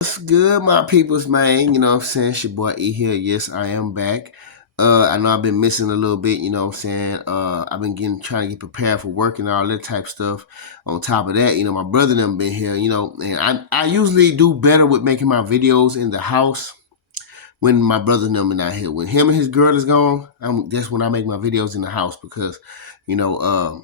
What's good, my peoples, man? You know what I'm saying? It's your boy E here. Yes, I am back. I know I've been missing a little bit, you know what I'm saying? I've been trying to get prepared for work and all that type of stuff. On top of that, my brother and them been here, and I usually do better with making my videos in the house when my brother and them are not here. When him and his girl is gone, that's when I make my videos in the house because, you know,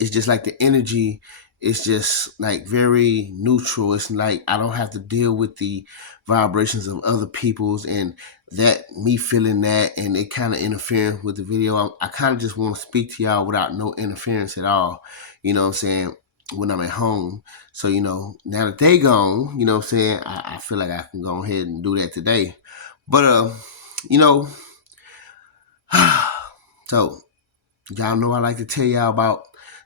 it's just like the energy is just like very neutral. It's like I don't have to deal with the vibrations of other people's and that me feeling that and it kind of interfering with the video. I kind of just want to speak to y'all without no interference at all. You know what I'm saying? When I'm at home. So, now that they gone, you know what I'm saying? I feel like I can go ahead and do that today. But, you know, so y'all know I like to tell y'all about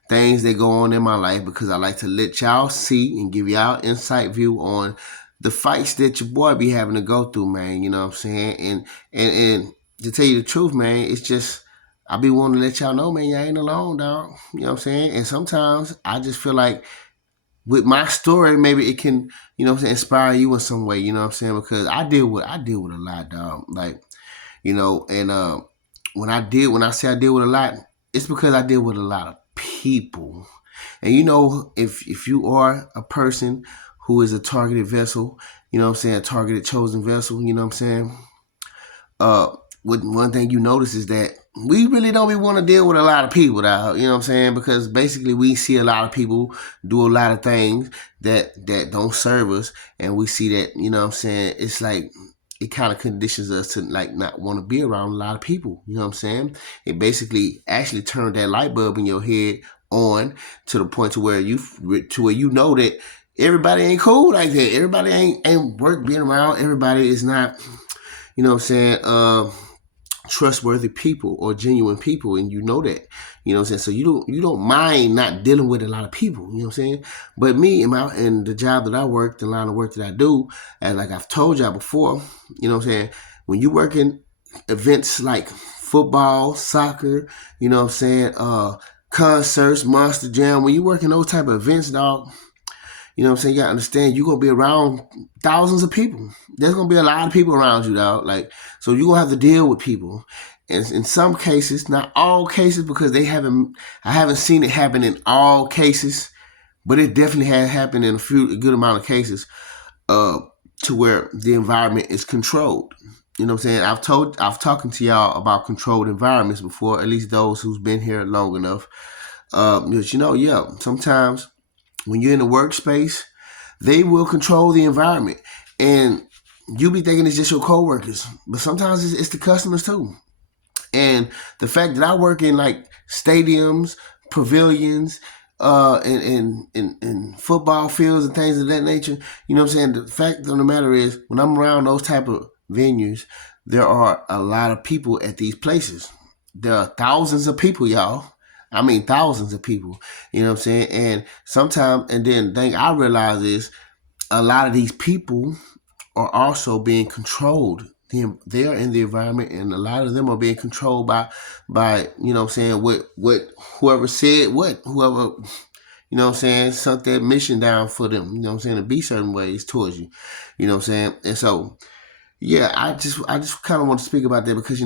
things that go on in my life because I like to let y'all see and give y'all insight view on the fights that your boy be having to go through, man. You know what I'm saying? And to tell you the truth, man, it's just I be wanting to let y'all know, man, y'all ain't alone, dog. You know what I'm saying? And sometimes I just feel like with my story, maybe it can, inspire you in some way. You know what I'm saying? Because I deal with a lot, dog. Like, and when I say I deal with a lot, it's because I deal with a lot of people. And if you are a person who is a targeted vessel, you know what I'm saying, a targeted chosen vessel, you know what I'm saying? Uh one thing you notice is that we really don't be want to deal with a lot of people, you know what I'm saying? Because basically we see a lot of people do a lot of things that don't serve us, and we see that, you know what I'm saying, it's like it kind of conditions us to like not want to be around a lot of people. You know what I'm saying? It basically actually turned that light bulb in your head on to the point to where you know that everybody ain't cool like that. Everybody ain't worth being around. Everybody is not, you know what I'm saying, trustworthy people or genuine people, and you know that. You know what I'm saying? So you don't mind not dealing with a lot of people, you know what I'm saying? But me and the job that I work, the line of work that I do, and like I've told y'all before, you know what I'm saying, when you work in events like football, soccer, you know what I'm saying, concerts, Monster Jam, when you work in those type of events, dog, you know what I'm saying? You gotta understand you're gonna be around thousands of people. There's gonna be a lot of people around you, dog. Like, so you're gonna have to deal with people. And in some cases, not all cases, because I haven't seen it happen in all cases, but it definitely has happened in a good amount of cases, uh, to where the environment is controlled. You know what I'm saying? I've talking to y'all about controlled environments before, at least those who's been here long enough. But yeah, sometimes when you're in the workspace, they will control the environment. And you be thinking it's just your coworkers, but sometimes it's the customers too. And the fact that I work in like stadiums, pavilions, and football fields and things of that nature, you know what I'm saying? The fact of the matter is, when I'm around those type of venues, there are a lot of people at these places. There are thousands of people, y'all. I mean, thousands of people. You know what I'm saying? And sometimes, and then the thing I realize is a lot of these people are also being controlled. They are in the environment, and a lot of them are being controlled by you know what I'm saying, what whoever said what, whoever, you know what I'm saying, sent that mission down for them, you know what I'm saying, to be certain ways towards you. You know what I'm saying? And so yeah, I just kind of want to speak about that because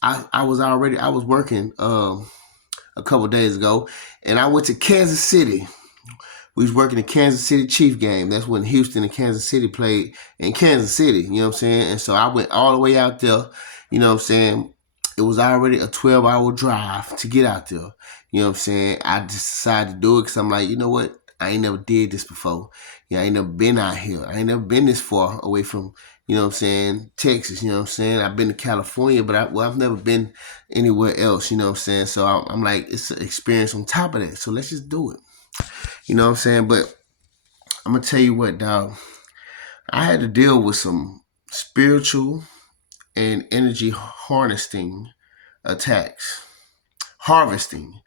I was working a couple days ago, and I went to Kansas City. We was working the Kansas City Chief game. That's when Houston and Kansas City played in Kansas City. You know what I'm saying? And so I went all the way out there. You know what I'm saying? It was already a 12-hour drive to get out there. You know what I'm saying? I just decided to do it because I'm like, you know what? I ain't never did this before. Yeah, I ain't never been out here. I ain't never been this far away from, you know what I'm saying, Texas. You know what I'm saying? I've been to California, but I've never been anywhere else. You know what I'm saying? So I'm like, it's an experience on top of that. So let's just do it. You know what I'm saying? But I'm gonna tell you what, dog. I had to deal with some spiritual and energy harnessing attacks, harvesting.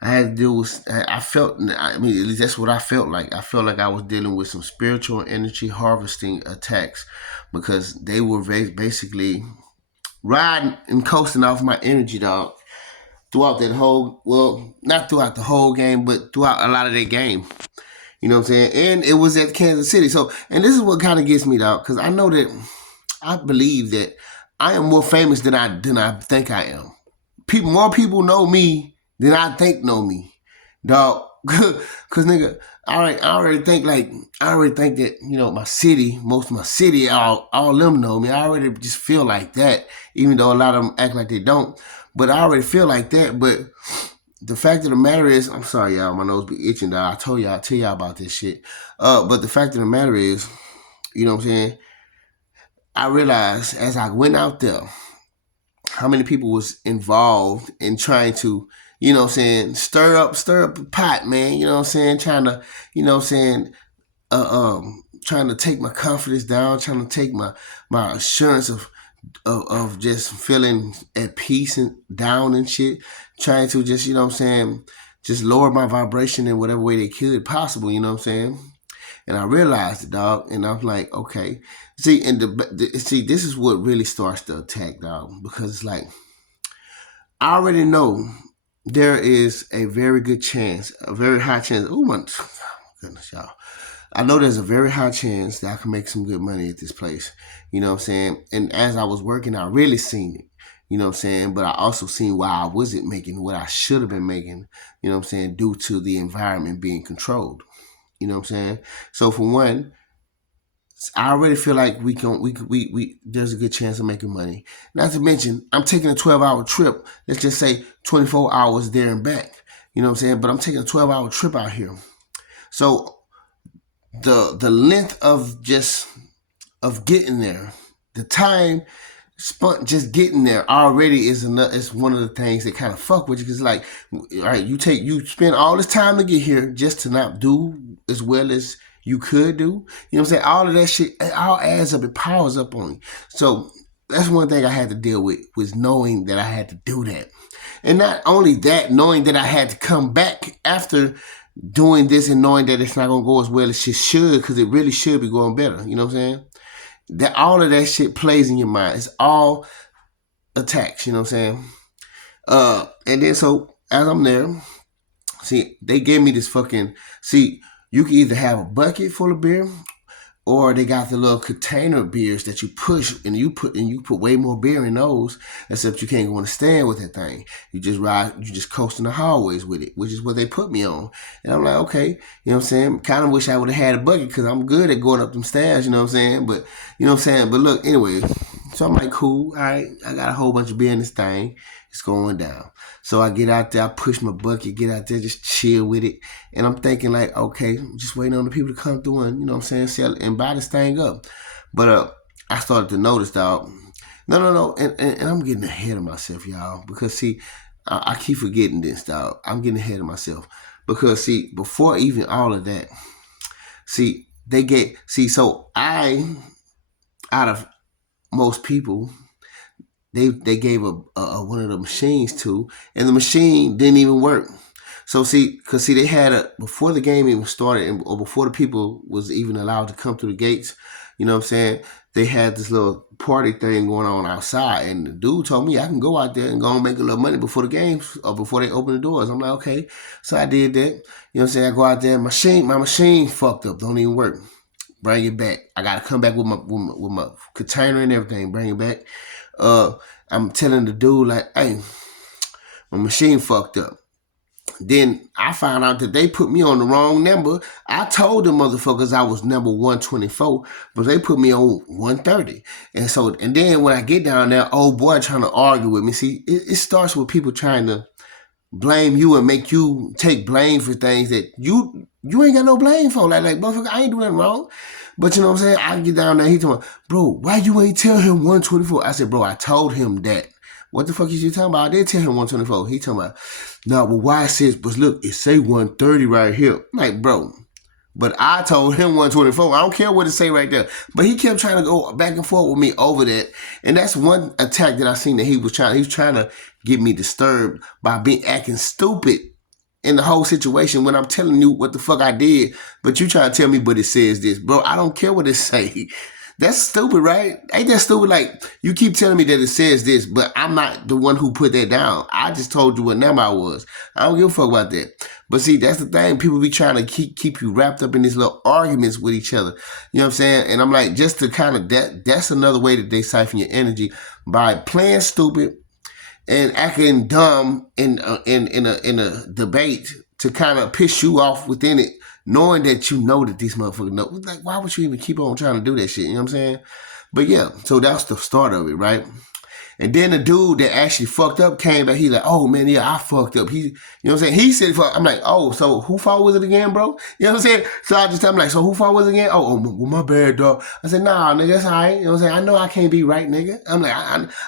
I had to deal with. I felt. I mean, at least that's what I felt like. I felt like I was dealing with some spiritual energy harvesting attacks because they were basically riding and coasting off my energy, dog. Throughout that whole, well, not throughout the whole game, but throughout a lot of that game. You know what I'm saying? And it was at Kansas City. So, and this is what kind of gets me out, because I know that I believe that I am more famous than I think I am. More people know me than I think know me, dog. Cause nigga, I already think that, you know, my city, most of my city, all them know me. I already just feel like that, even though a lot of them act like they don't. But I already feel like that. But the fact of the matter is, I'm sorry, y'all, my nose be itching, dog. I'll tell y'all about this shit. But the fact of the matter is, you know what I'm saying? I realized as I went out there, how many people was involved in trying to, you know what I'm saying, stir up the pot, man. You know what I'm saying? Trying to, you know what I'm saying, trying to take my confidence down, trying to take my assurance of just feeling at peace and down and shit, trying to just, you know what I'm saying, just lower my vibration in whatever way they could possible, you know what I'm saying? And I realized it, dog, and I'm like, okay. See, and see, this is what really starts the attack, dog, because it's like, I already know there is a very good chance, a very high chance. Oh my goodness, y'all. I know there's a very high chance that I can make some good money at this place. You know what I'm saying? And as I was working, I really seen it. You know what I'm saying? But I also seen why I wasn't making what I should have been making, you know what I'm saying, due to the environment being controlled. You know what I'm saying? So for one, I already feel like there's a good chance of making money. Not to mention, I'm taking a 12-hour trip. Let's just say 24 hours there and back. You know what I'm saying? But I'm taking a 12-hour trip out here. So the length of getting there, the time spent just getting there already is one of the things that kind of fuck with you, because like, all right, you spend all this time to get here just to not do as well as you could do. You know what I'm saying? All of that shit, it all adds up. It powers up on you. So that's one thing I had to deal with, was knowing that I had to do that. And not only that, knowing that I had to come back after doing this and knowing that it's not going to go as well as it should, because it really should be going better. You know what I'm saying? That all of that shit plays in your mind. It's all attacks, you know what I'm saying? And then so as I'm there, see, they gave me this fucking, see, you can either have a bucket full of beer, or they got the little container beers that you push, and you put way more beer in those, except you can't go on the stand with that thing. You just coast in the hallways with it, which is what they put me on. And I'm like, okay, you know what I'm saying? Kind of wish I would have had a bucket, because I'm good at going up them stairs, you know what I'm saying? But, you know what I'm saying? But look, anyway, so I'm like, cool, all right, I got a whole bunch of beer in this thing. It's going down. So I get out there, I push my bucket, get out there, just chill with it. And I'm thinking like, okay, I'm just waiting on the people to come through and, you know what I'm saying, sell and buy this thing up. But I started to notice, dog, no, and I'm getting ahead of myself, y'all. Because see, I keep forgetting this, dog. I'm getting ahead of myself. Because see, before even all of that, see, so I, out of most people, they gave a one of the machines to, and the machine didn't even work. So because they had before the game even started, or before the people was even allowed to come through the gates, you know what I'm saying, they had this little party thing going on outside, and the dude told me I can go out there and go and make a little money before the games, or before they open the doors. I'm like, okay. So I did that. You know what I'm saying? I go out there, my machine fucked up, don't even work. Bring it back. I gotta come back with my container and everything, bring it back. I'm telling the dude like, hey, my machine fucked up. Then I found out that they put me on the wrong number. I told them motherfuckers I was number 124, but they put me on 130. And then when I get down there, old boy trying to argue with me. See, it starts with people trying to blame you and make you take blame for things that you ain't got no blame for. Like motherfucker, I ain't doing nothing wrong. But you know what I'm saying? I get down there, he told me, bro, why you ain't tell him 124? I said, bro, I told him that. What the fuck is you talking about? I did tell him 124. He talking about, no, but why it says, but look, it say 130 right here. I'm like, bro, but I told him 124. I don't care what it say right there. But he kept trying to go back and forth with me over that. And that's one attack that I seen that he was trying to get me disturbed by acting stupid in the whole situation when I'm telling you what the fuck I did. But you trying to tell me, but it says this. Bro, I don't care what it say. That's stupid, right? Ain't that stupid? Like, you keep telling me that it says this, but I'm not the one who put that down. I just told you what number I was. I don't give a fuck about that. But see, that's the thing. People be trying to keep you wrapped up in these little arguments with each other. You know what I'm saying? And I'm like, just to kind of that's another way that they siphon your energy by playing stupid and acting dumb in a debate to kind of piss you off within it, knowing that you know that these motherfuckers know. Like, why would you even keep on trying to do that shit? You know what I'm saying? But yeah, so that's the start of it, right? And then the dude that actually fucked up came back. He like, oh man, yeah, I fucked up. You know what I'm saying? He said, fuck. I'm like, oh, so who fault was it again, bro? You know what I'm saying? So I just tell him like, so who fault was it again? Oh, well, my bad, dog. I said, nah, nigga, that's all right. You know what I'm saying? I know I can't be right, nigga. I'm like,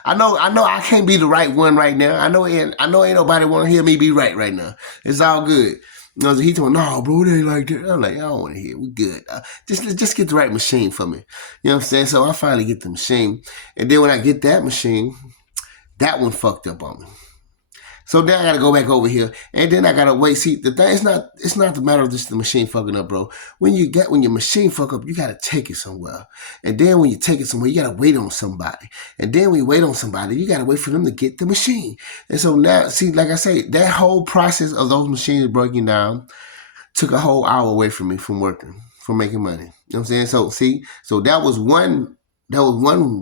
I know I can't be the right one right now. I know ain't nobody want to hear me be right now. It's all good. You know, he told me, no, bro, they ain't like that. I'm like, I don't want to hear it. We good. Just get the right machine for me. You know what I'm saying? So I finally get the machine. And then when I get that machine, that one fucked up on me. So then I gotta go back over here, and then I gotta wait. See, the thing it's not the matter of just the machine fucking up, bro. When your machine fuck up, you gotta take it somewhere, and then when you take it somewhere, you gotta wait on somebody, and then when you wait on somebody, you gotta wait for them to get the machine. And so now, see, like I say, that whole process of those machines breaking down took a whole hour away from me from working, from making money. You know what I'm saying? So see, so that was one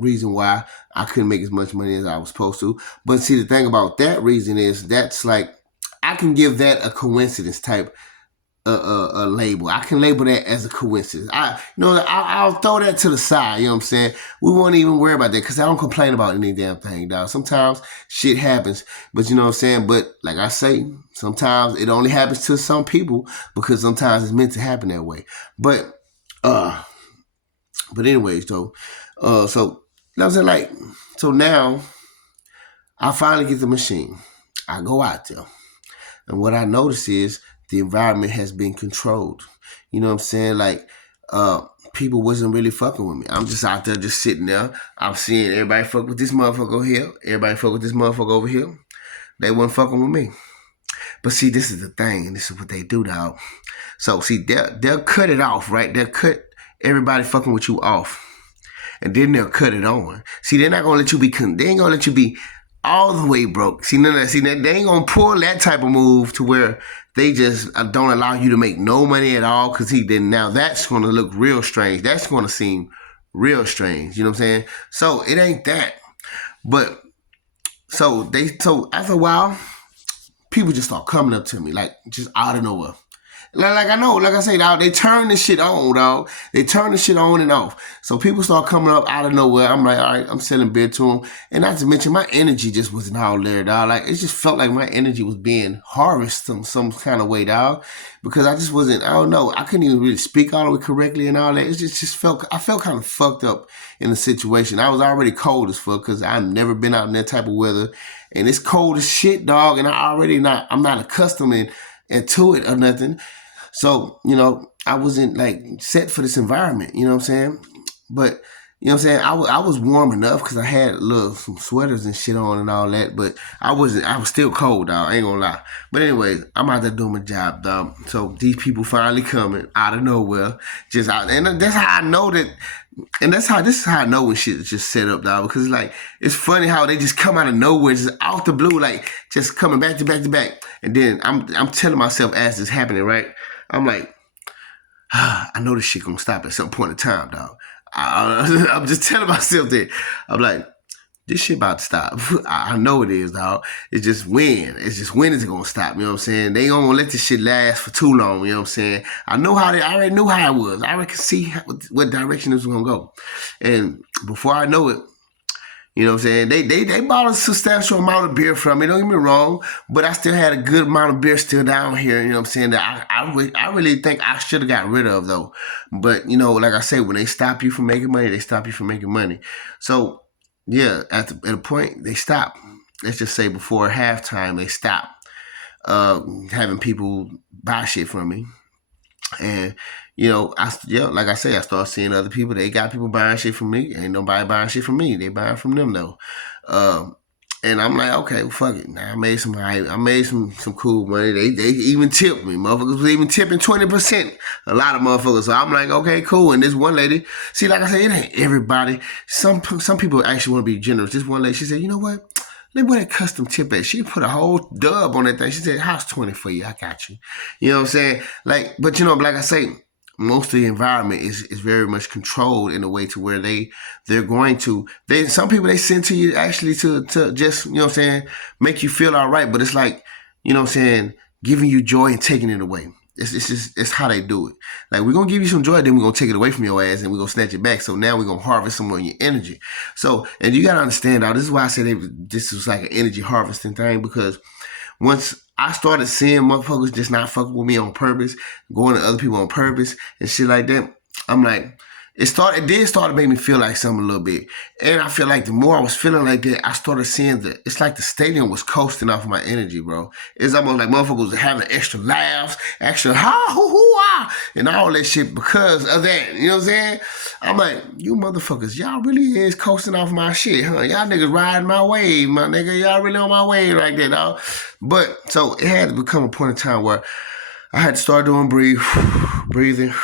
reason why I couldn't make as much money as I was supposed to. But see, the thing about that reason is that's like, I can give that a coincidence type a label. I can label that as a coincidence. I'll throw that to the side. You know what I'm saying? We won't even worry about that because I don't complain about any damn thing, dog. Sometimes shit happens, but you know what I'm saying? But like I say, sometimes it only happens to some people because sometimes it's meant to happen that way. But anyways, though, so I was like, so now I finally get the machine. I go out there, and what I notice is the environment has been controlled. You know what I'm saying? Like, people wasn't really fucking with me. I'm just out there, just sitting there. I'm seeing everybody fuck with this motherfucker over here. Everybody fuck with this motherfucker over here. They wasn't fucking with me. But see, this is the thing, and this is what they do, dog. So see, they'll cut it off, right? They'll cut everybody fucking with you off. And then they'll cut it on. See, they're not gonna let you be. They ain't gonna let you be all the way broke. See, they ain't gonna pull that type of move to where they just don't allow you to make no money at all. Cause now that's gonna look real strange. That's gonna seem real strange. You know what I'm saying? So it ain't that. But so after a while, people just start coming up to me like just out of nowhere. Like I know, like I say, dog, they turn this shit on, dog. They turn this shit on and off. So people start coming up out of nowhere. I'm like, all right, I'm selling beer to them. And not to mention, my energy just wasn't all there, dog. Like, it just felt like my energy was being harvested some kind of way, dog. Because I just wasn't, I don't know, I couldn't even really speak all the way correctly and all that. It just felt, I felt kind of fucked up in the situation. I was already cold as fuck because I've never been out in that type of weather. And it's cold as shit, dog. And I'm not accustomed to it or nothing. So, you know, I wasn't like set for this environment, you know what I'm saying? But, you know what I'm saying? I was warm enough because I had some sweaters and shit on and all that, but I was still cold, dog. I ain't gonna lie. But anyways, I'm out there doing my job, dog. So these people finally coming out of nowhere, just out, and that's how I know that. And this is how I know when shit is just set up, dog. Because it's funny how they just come out of nowhere, just out the blue, like just coming back to back to back. And then I'm telling myself as it's happening, right? I'm like, I know this shit gonna stop at some point in time, dog. I'm just telling myself that. I'm like, this shit about to stop. I know it is, dog. It's just when. Is it gonna stop? You know what I'm saying? They ain't gonna let this shit last for too long. You know what I'm saying? I already knew how it was. I already could see what direction it was gonna go. And before I know it, you know what I'm saying? They bought a substantial amount of beer from me. Don't get me wrong, but I still had a good amount of beer still down here. You know what I'm saying? That I really think I should have got rid of though. But you know, like I say, when they stop you from making money, they stop you from making money. So yeah, at a point they stop. Let's just say before halftime they stop having people buy shit from me. And you know, like I say, I start seeing other people. They got people buying shit from me. Ain't nobody buying shit from me. They buying from them though. And I'm like, okay, well, fuck it. Now I made some cool money. They even tipped me. Motherfuckers was even tipping 20%. A lot of motherfuckers. So I'm like, okay, cool. And this one lady, see, like I said, it ain't everybody. Some people actually want to be generous. This one lady, she said, you know what? Look where that custom tip at. She put a whole dub on that thing. She said, how's 20 for you? I got you. You know what I'm saying? Like, but you know, like I say, most of the environment is very much controlled in a way to where they're going to some people they send to you actually to just, you know what I'm saying, make you feel all right, but it's like, you know what I'm saying, giving you joy and taking it away. It's just it's how they do it. Like, we're gonna give you some joy, then we're gonna take it away from your ass and we're gonna snatch it back. So now we're gonna harvest some of your energy. So, and you gotta understand, this is why I said this was like an energy harvesting thing, because once I started seeing motherfuckers just not fucking with me on purpose, going to other people on purpose and shit like that, I'm like, it did start to make me feel like something a little bit. And I feel like the more I was feeling like that, I started seeing it's like the stadium was coasting off my energy, bro. It's almost like motherfuckers was having extra laughs, extra ha, hoo, hoo, ah, and all that shit because of that. You know what I'm saying? I'm like, you motherfuckers, y'all really is coasting off my shit, huh? Y'all niggas riding my wave, my nigga. Y'all really on my wave like that, dog. But, so it had to become a point in time where I had to start doing breathing,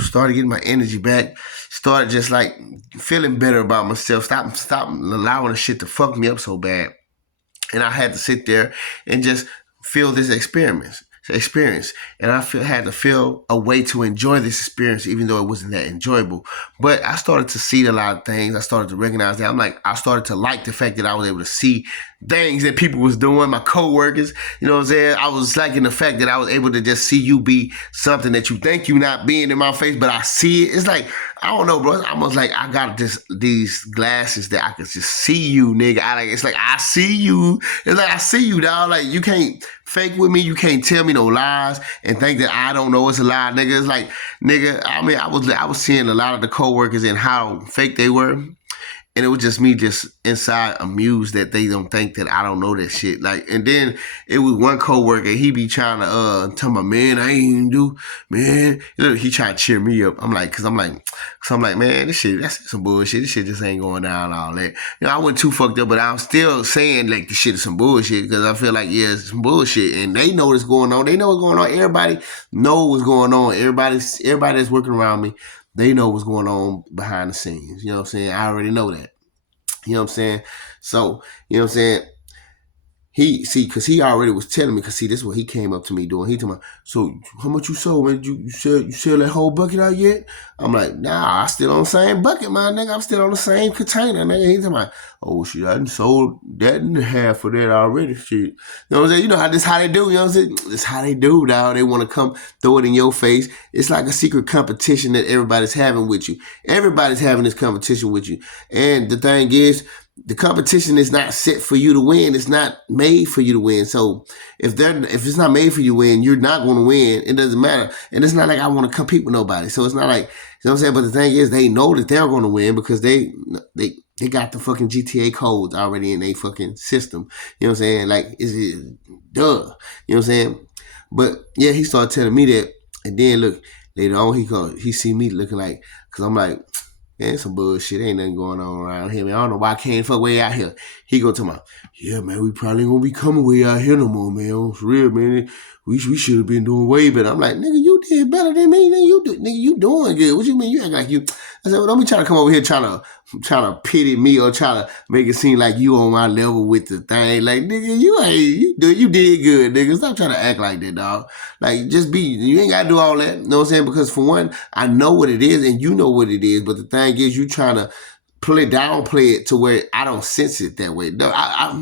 started getting my energy back, started just like feeling better about myself, stop allowing the shit to fuck me up so bad. And I had to sit there and just feel this experience. And I had to feel a way to enjoy this experience, even though it wasn't that enjoyable. But I started to see a lot of things. I started to recognize that. I started to like the fact that I was able to see things that people was doing, my coworkers, you know what I'm saying? I was liking the fact that I was able to just see you be something that you think you not being in my face, but I see it. It's like, I don't know, bro. It's almost like I got these glasses that I could just see you, nigga. It's like I see you. It's like I see you, dog. Like, you can't fake with me. You can't tell me no lies and think that I don't know it's a lie, nigga. It's like, nigga, I mean, I was seeing a lot of the coworkers and how fake they were. And it was just me just inside amused that they don't think that I don't know that shit. Like, and then it was one coworker, he be trying to tell my man, I ain't even do, man. He trying to cheer me up. I'm like, man, this shit, that's some bullshit. This shit just ain't going down all that. You know, I wasn't too fucked up, but I'm still saying like the shit is some bullshit because I feel like, yeah, it's some bullshit. And they know what's going on. They know what's going on. Everybody know what's going on. Everybody that's working around me, they know what's going on behind the scenes. You know what I'm saying? I already know that. You know what I'm saying? So, you know what I'm saying? Because he already was telling me, this is what he came up to me doing. He told me, so how much you sold, man? You sell that whole bucket out yet? I'm like, nah, I still on the same bucket, my nigga. I'm still on the same container, nigga. He told me, oh, shit, I done sold that and half of that already, shit. You know what I'm saying? You know how they do, you know what I'm saying? This how they do, dog. They want to come throw it in your face. It's like a secret competition that everybody's having with you. Everybody's having this competition with you. And the thing is, the competition is not set for you to win. It's not made for you to win. So if it's not made for you to win, you're not going to win. It doesn't matter. And it's not like I want to compete with nobody. So it's not like, you know what I'm saying? But the thing is, they know that they're going to win because they got the fucking GTA codes already in their fucking system. You know what I'm saying? Like, is it duh? You know what I'm saying? But yeah, he started telling me that. And then look, later on, he see me looking like, because I'm like, man, some bullshit. Ain't nothing going on around here, man. I don't know why I can't fuck way out here. He go to my, yeah, man, we probably ain't gonna be coming way out here no more, man. For real, man. We should have been doing way better. I'm like, nigga, you did better than me. Nigga, you doing good. What you mean? You act like you. I said, well, don't be trying to come over here trying to pity me or try to make it seem like you on my level with the thing. Like, nigga, you did good, nigga. Stop trying to act like that, dog. Like, you ain't gotta do all that. You know what I'm saying? Because for one, I know what it is and you know what it is. But the thing is, you trying to downplay it to where I don't sense it that way. No,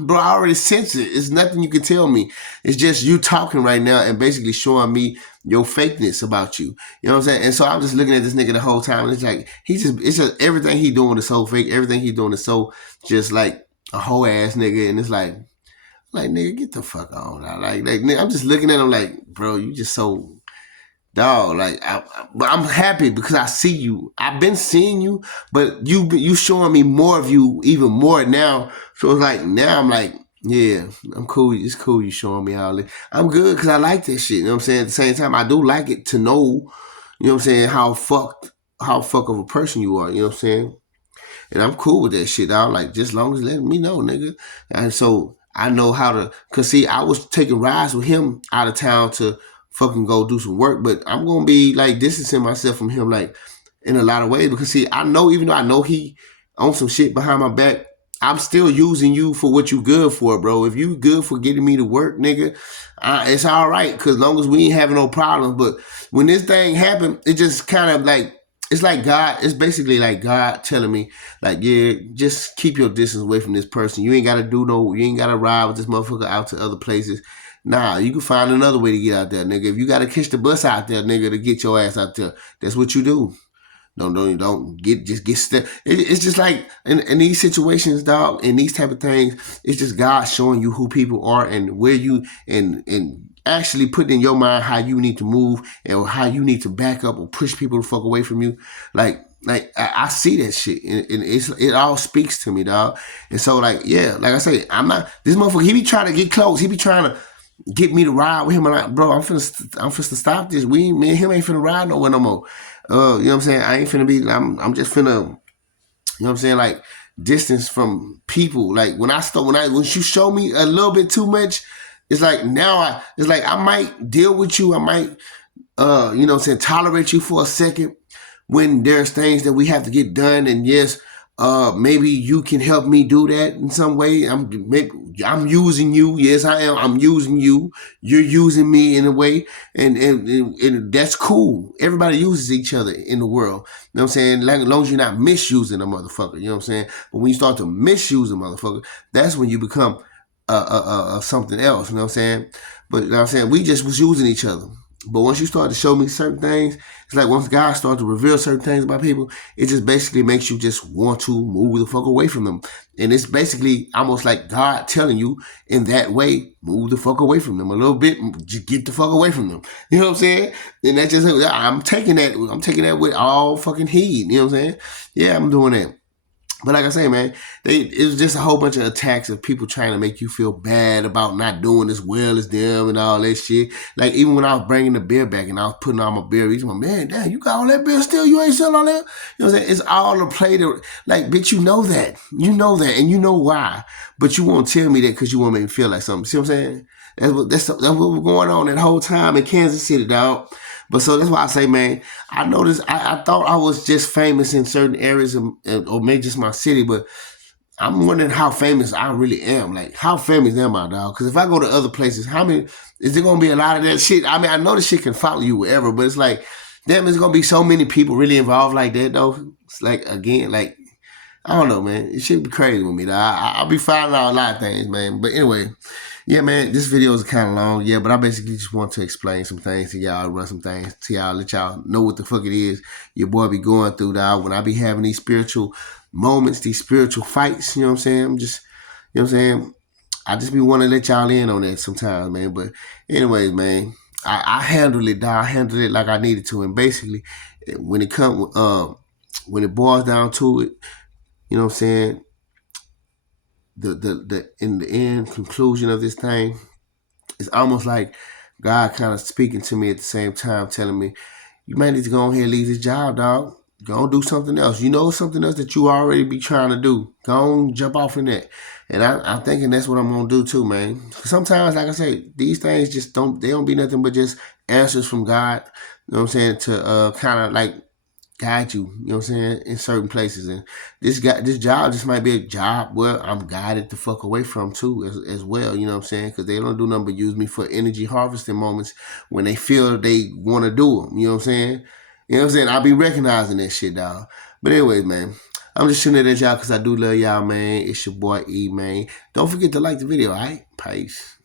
bro, I already sense it. It's nothing you can tell me. It's just you talking right now and basically showing me your fakeness about you. You know what I'm saying? And so I'm just looking at this nigga the whole time. And it's like, it's just everything he doing is so fake. Everything he doing is so just like a whole ass nigga. And it's like, nigga, get the fuck on. Like, nigga, I'm just looking at him like, bro, you just so dog, like, but I'm happy because I see you. I've been seeing you, but you showing me more of you, even more now. So it's like now I'm like, yeah, I'm cool. It's cool you showing me all this. I'm good because I like that shit. You know what I'm saying? At the same time, I do like it to know, you know what I'm saying, how fuck of a person you are. You know what I'm saying? And I'm cool with that shit, dog. Like, just long as letting me know, nigga. And so I know how to, cause see, I was taking rides with him out of town to fucking go do some work, but I'm gonna be like distancing myself from him, like in a lot of ways, because see, I know, even though I know he on some shit behind my back, I'm still using you for what you good for, bro. If you good for getting me to work, nigga, it's all right, cause long as we ain't having no problems. But when this thing happened, it just kind of like, it's like God, it's basically like God telling me, like, yeah, just keep your distance away from this person. You ain't gotta you ain't gotta ride with this motherfucker out to other places. Nah, you can find another way to get out there, nigga. If you gotta catch the bus out there, nigga, to get your ass out there, that's what you do. Don't get stuck. It's just like in these situations, dog, in these type of things, it's just God showing you who people are and where you and actually putting in your mind how you need to move and how you need to back up or push people the fuck away from you. Like I see that shit and it all speaks to me, dog. And so like, yeah, like I say, I'm not this motherfucker. He be trying to get close. He be trying to get me to ride with him. I'm like, bro, I'm finna stop this. Me and him ain't finna ride nowhere no more. You know what I'm saying? I ain't finna be. I'm just finna. You know what I'm saying? Like distance from people. Like when you show me a little bit too much, it's like now it's like I might deal with you. I might you know what I'm saying, tolerate you for a second when there's things that we have to get done. And yes, maybe you can help me do that in some way. I'm using you. Yes, I am. I'm using you. You're using me in a way, and that's cool. Everybody uses each other in the world. You know what I'm saying? Like, as long as you're not misusing a motherfucker. You know what I'm saying? But when you start to misuse a motherfucker, that's when you become something else. You know what I'm saying? But you know what I'm saying? We just was using each other. But once you start to show me certain things, it's like once God starts to reveal certain things about people, it just basically makes you just want to move the fuck away from them. And it's basically almost like God telling you in that way, move the fuck away from them a little bit, just get the fuck away from them. You know what I'm saying? And that's just, I'm taking that with all fucking heed. You know what I'm saying? Yeah, I'm doing that. But like I say, man, it was just a whole bunch of attacks of people trying to make you feel bad about not doing as well as them and all that shit. Like even when I was bringing the beer back and I was putting all my beer, he's like, man, damn, you got all that beer still? You ain't selling all that? You know what I'm saying? It's all a play to, like, bitch, you know that. You know that and you know why. But you won't tell me that because you want to make me feel like something. See what I'm saying? That's what was going on that whole time in Kansas City, dog. But so that's why I say, man, I noticed, I thought I was just famous in certain areas or maybe just my city, but I'm wondering how famous I really am. Like, how famous am I, dog? Because if I go to other places, how many, is there going to be a lot of that shit? I mean, I know this shit can follow you wherever, but it's like, damn, there's going to be so many people really involved like that, though. It's like, again, like, I don't know, man. It should be crazy with me, dog. I'll be finding out a lot of things, man. But anyway, yeah, man, this video is kind of long, yeah, but I basically just want to explain some things to y'all, run some things to y'all, let y'all know what the fuck it is your boy be going through, dog. When I be having these spiritual moments, these spiritual fights, you know what I'm saying? I'm just, you know what I'm saying? I just be wanting to let y'all in on that sometimes, man. But anyways, man, I handled it, dog. I handled it like I needed to. And basically, when it boils down to it, you know what I'm saying? The in the end conclusion of this thing, it's almost like God kind of speaking to me at the same time, telling me, you might need to go ahead and leave this job, dog. Go and do something else. You know something else that you already be trying to do. Go and jump off in that. And I'm thinking that's what I'm gonna do too, man. Sometimes, like I say, these things just don't be nothing but just answers from God. You know what I'm saying? To kind of like guide you, you know what I'm saying, in certain places. And this job just might be a job where I'm guided the fuck away from too, as well, you know what I'm saying? Because they don't do nothing but use me for energy harvesting moments when they feel they want to do them, you know what I'm saying? You know what I'm saying? I'll be recognizing that shit, dog. But anyways, man, I'm just shooting it at y'all because I do love y'all, man. It's your boy E, man. Don't forget to like the video, all right? Peace.